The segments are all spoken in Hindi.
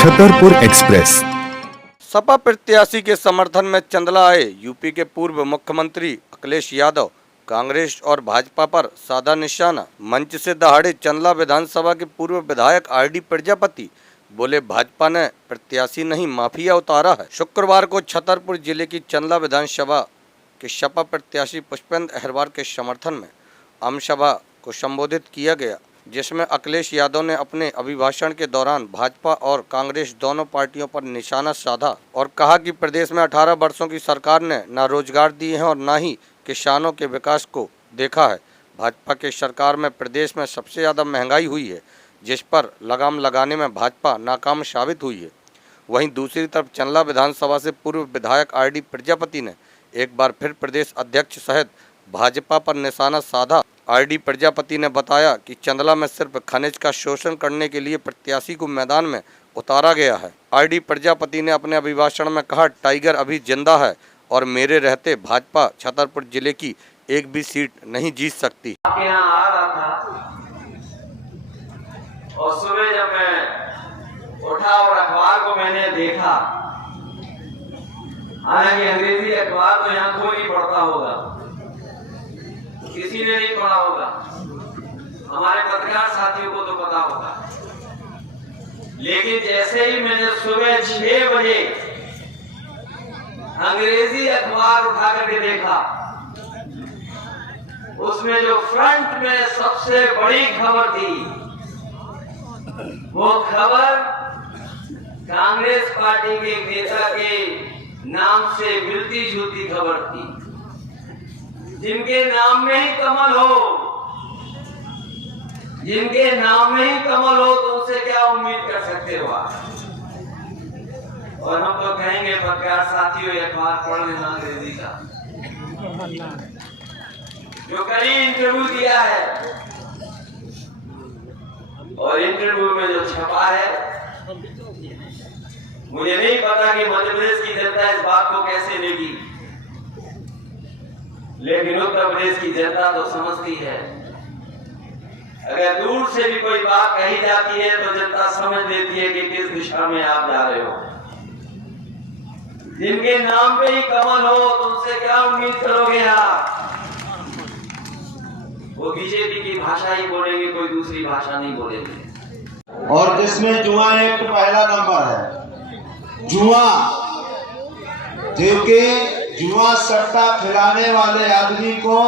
छतरपुर एक्सप्रेस। सपा प्रत्याशी के समर्थन में चंदला आए यूपी के पूर्व मुख्यमंत्री अखिलेश यादव। कांग्रेस और भाजपा पर साधा निशाना। मंच से दहाड़े चंदला विधानसभा के पूर्व विधायक आरडी प्रजापति। बोले भाजपा ने प्रत्याशी नहीं माफिया उतारा है। शुक्रवार को छतरपुर जिले की चंदला विधानसभा के सपा प्रत्याशी पुष्पेंद्र अहिरवार के समर्थन में आम सभा को संबोधित किया गया, जिसमें अखिलेश यादव ने अपने अभिभाषण के दौरान भाजपा और कांग्रेस दोनों पार्टियों पर निशाना साधा और कहा कि प्रदेश में 18 वर्षों की सरकार ने न रोजगार दिए हैं और न ही किसानों के विकास को देखा है। भाजपा की सरकार में प्रदेश में सबसे ज़्यादा महंगाई हुई है, जिस पर लगाम लगाने में भाजपा नाकाम साबित हुई है। वहीं दूसरी तरफ चंदला विधानसभा से पूर्व विधायक आरडी प्रजापति ने एक बार फिर प्रदेश अध्यक्ष सहित भाजपा पर निशाना साधा। आरडी प्रजापति ने बताया कि चंदला में सिर्फ खनिज का शोषण करने के लिए प्रत्याशी को मैदान में उतारा गया है। आरडी प्रजापति ने अपने अभिभाषण में कहा, टाइगर अभी जिंदा है और मेरे रहते भाजपा छतरपुर जिले की एक भी सीट नहीं जीत सकती। आपके यहाँ आ रहा था और सुबह जब मैं उठा और अखबार को मैंने देखा, हालांकि अंग्रेजी अखबार तो यहाँ कोई नहीं पढ़ता होगा, किसी ने नहीं पढ़ा होगा, हमारे पत्रकार साथियों को तो पता होगा, लेकिन जैसे ही मैंने सुबह 6 बजे अंग्रेजी अखबार उठा करके देखा, उसमें जो फ्रंट में सबसे बड़ी खबर थी वो खबर कांग्रेस पार्टी के नेता के नाम से मिलती जुलती खबर थी। जिनके नाम में ही कमल हो, जिनके नाम में ही कमल हो तो उसे क्या उम्मीद कर सकते हो आप। और हम तो कहेंगे पत्रकार साथियों, अखबार पढ़ लेना अंग्रेजी का। जो कल इंटरव्यू दिया है और इंटरव्यू में जो छपा है, मुझे नहीं पता कि मध्य प्रदेश की जनता इस बात को कैसे लेगी, लेकिन उत्तर प्रदेश की जनता तो समझती है। अगर दूर से भी कोई बात कही जाती है तो जनता समझ लेती है कि किस दिशा में आप जा रहे हो। जिनके नाम पे ही कमल हो तो उनसे क्या उम्मीद करोगे आप। वो बीजेपी की भाषा ही बोलेंगे, कोई दूसरी भाषा नहीं बोलेंगे। और जिसमें जुआ एक पहला नंबर है। जुआ, क्योंकि जुआ सट्टा खिलाने वाले आदमी को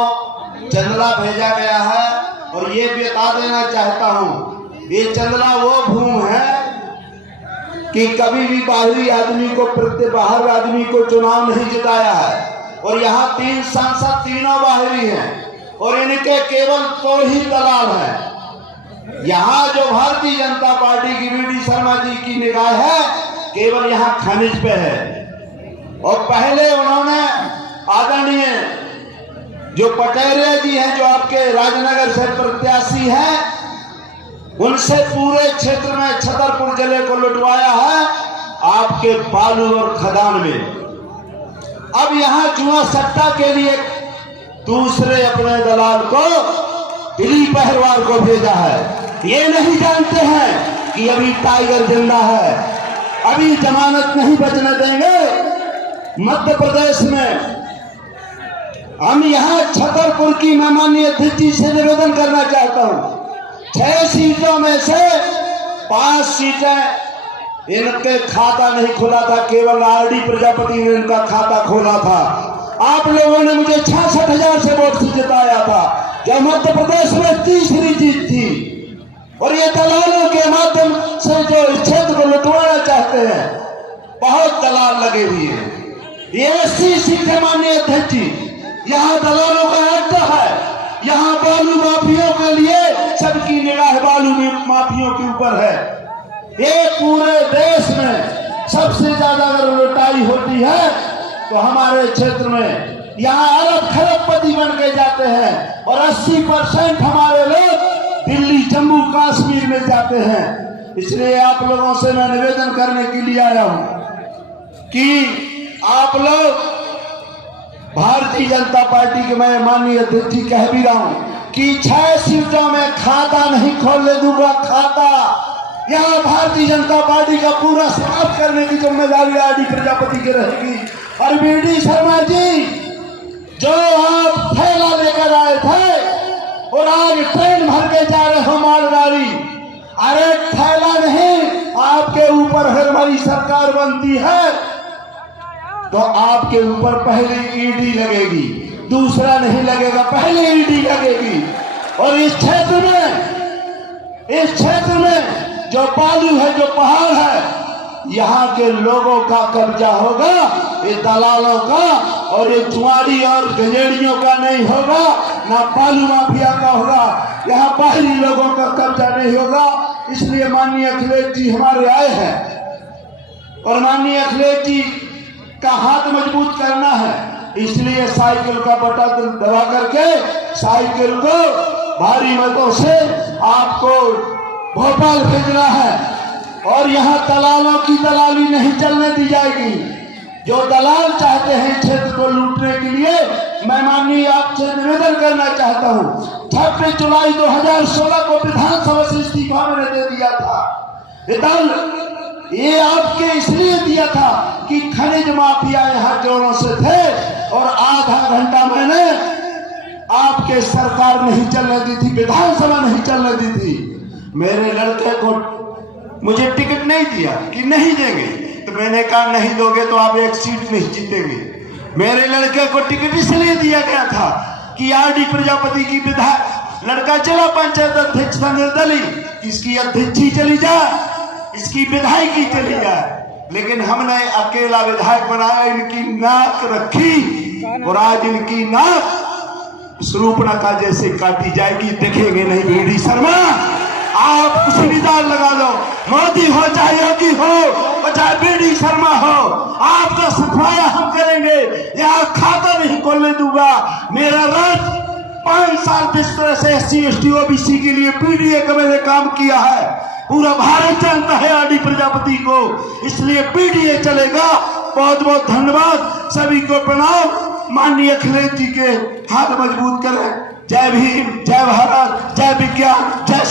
चंदला भेजा गया है। और ये बता देना चाहता हूँ, ये चंदला वो भूमि है कि कभी भी बाहरी आदमी को बाहर आदमी को चुनाव नहीं जिताया है। और यहाँ 3 सांसद तीनों बाहरी हैं और इनके केवल 2 ही दलाल हैं। यहाँ जो भारतीय जनता पार्टी की वीडी शर्मा जी की निगाह है केवल यहाँ खनिज पे है। और पहले उन्होंने आदरणीय जो पटेरिया जी हैं, जो आपके राजनगर से प्रत्याशी हैं, उनसे पूरे क्षेत्र में छतरपुर जिले को लुटवाया है आपके बालू और खदान में। अब यहाँ जुआ सट्टा के लिए दूसरे अपने दलाल को दिलीप अहिरवार को भेजा है। ये नहीं जानते हैं कि अभी टाइगर जिंदा है, अभी जमानत नहीं बचने देंगे। मध्य प्रदेश में हम यहाँ छतरपुर की माननीय अध्यक्ष जी से निवेदन करना चाहता हूँ, 6 सीटों में से 5 सीटें इनके खाता नहीं खुला था, केवल आरडी प्रजापति ने इनका खाता खोला था। आप लोगों ने मुझे 66,000 से वोट से जिताया था, जब मध्य प्रदेश में तीसरी जीत थी। और ये दलालों के माध्यम से जो इस क्षेत्र को लुटवाना चाहते हैं, बहुत दलाल लगे हुए हैं। ये 80 सीटें माननीय अध्यक्ष जी, यहाँ दलालों का अड्डा है। यहाँ बालू माफियों के लिए सबकी निगाह बालू माफियों के ऊपर है। ये पूरे देश में सबसे ज्यादा अगर लुटाई होती है तो हमारे क्षेत्र में यहाँ अरब खरबपति बन के जाते हैं और 80% हमारे लोग दिल्ली, जम्मू कश्मीर में जाते हैं। इसलिए आप लोगों से मैं निवेदन करने के लिए आया हूं कि आप लोग भारतीय जनता पार्टी के, मैं माननीय अध्यक्ष जी कह भी रहा हूं कि 6 सीटों में खाता नहीं खोलने दूंगा। खाता यहाँ भारतीय जनता पार्टी का पूरा साफ करने की जिम्मेदारी आरडी प्रजापति की रहेगी। और बीडी शर्मा जी, जो आप थैला लेकर आए थे और आज ट्रेन भर के जा रहे हो मालगाड़ी, अरे थैला नहीं, आपके ऊपर हमारी सरकार बनती है तो आपके ऊपर पहले ईडी लगेगी, दूसरा नहीं लगेगा, पहले ईडी लगेगी। और इस क्षेत्र में जो बालू है, जो पहाड़ है, यहाँ के लोगों का कब्जा होगा, ये दलालों का और ये जुआरी और गजेड़ियों का नहीं होगा, ना बालू माफिया का होगा। यहाँ बाहरी लोगों का कब्जा नहीं होगा। इसलिए माननीय अखिलेश जी हमारे आए हैं और माननीय अखिलेश जी का हाथ मजबूत करना है। इसलिए साइकिल का बटन दबा करके साइकिल को भारी मतों से आपको भोपाल भेजना है। और यहाँ दलालों की दलाली नहीं चलने दी जाएगी। जो दलाल चाहते हैं क्षेत्र को लूटने के लिए, मैं माननीय आपसे निवेदन करना चाहता हूँ। 26 जुलाई 2016 को विधानसभा से इस्तीफा मैंने दे दिया था। ये आपके इसलिए दिया था कि खनिज माफिया यहाँ जोरों से थे और आधा घंटा मैंने आपके सरकार नहीं चलने दी थी, विधानसभा नहीं चलने दी थी। मेरे लड़के को मुझे टिकट नहीं दिया कि नहीं देंगे, तो मैंने कहा नहीं दोगे तो आप एक सीट नहीं जीतेंगे। मेरे लड़के को टिकट इसलिए दिया गया था कि आरडी प्रजापति की विधायक लड़का जिला पंचायत अध्यक्ष था निर्दलीय, इसकी अध्यक्षी चली जाए, इसकी विधायकी चली जाए, लेकिन हमने अकेला विधायक बनाया, इनकी नाक रखी और आज इनकी नाक स्वरूपनखा जैसे काटी जाएगी, देखेंगे नहीं। बीडी शर्मा, आप कुछ भी दाल लगा लो, मोदी हो चाहे योगी हो चाहे बीडी शर्मा हो, आपका सफाया हम करेंगे। यहाँ खाता नहीं खोलने दूंगा। मेरा राज 5 साल जिस तरह से SC ST OBC के लिए पीडीए का मैंने काम किया है, पूरा भारत जानता है आरडी प्रजापति को, इसलिए पीडीए चलेगा। बहुत बहुत धन्यवाद, सभी को प्रणाम। माननीय अखिलेश जी के हाथ मजबूत करें। जय भीम, जय भारत, जय विज्ञान, जय